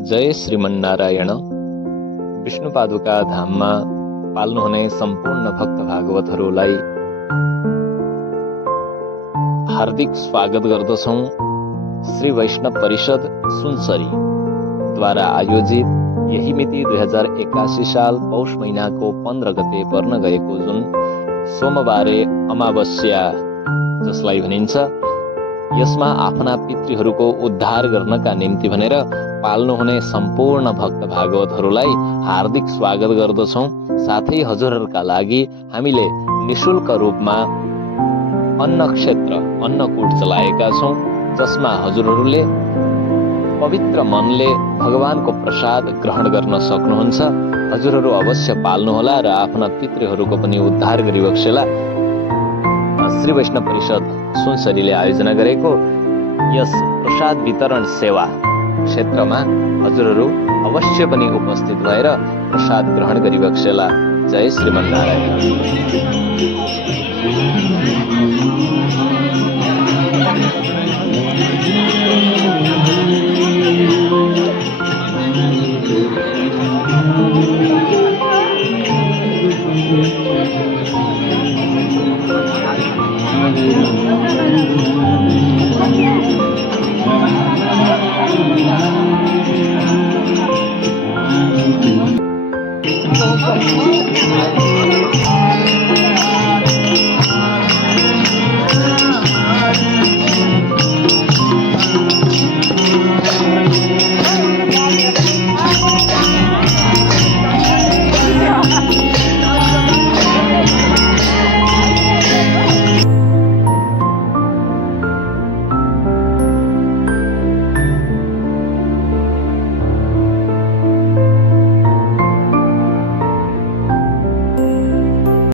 जय श्रीमन्नारायण। विष्णुपादुका धाममा पाल्नुहुने सम्पूर्ण भक्त भागवतहरूलाई हार्दिक स्वागत गर्दछौं। श्री वैष्णव परिषद सुनसरी द्वारा आयोजित यही मिति 2081 साल पौष महिनाको 15 गते पर्न गएको जुन सोमबारे अमावस्या जसलाई भनिन्छ, यसमा आफ्ना पितृहरूको उद्धार गर्नका निम्ति भनेर पाल्नुहुने सम्पूर्ण भक्त भागवतहरूलाई हार्दिक स्वागत गर्दछौं। साथै हजुरहरूका लागि हामीले निशुल्क रूपमा अन्नक्षेत्र अन्नकूट चलाएका छौं, जसमा हजुरहरूले पवित्र मनले भगवानको प्रसाद ग्रहण गर्न सक्नुहुन्छ। हजुरहरू अवश्य पाल्नुहोला र आफ्ना पितृहरूको पनि उद्धार गरिबक्सेला। श्री वैष्णव परिषद सुनसरीले आयोजना गरेको यस प्रसाद वितरण सेवा क्षेत्रमा हजुरहरू अवश्य पनि उपस्थित भएर प्रसाद ग्रहण गरिबक्सेला। जय श्रीमन्नारायण।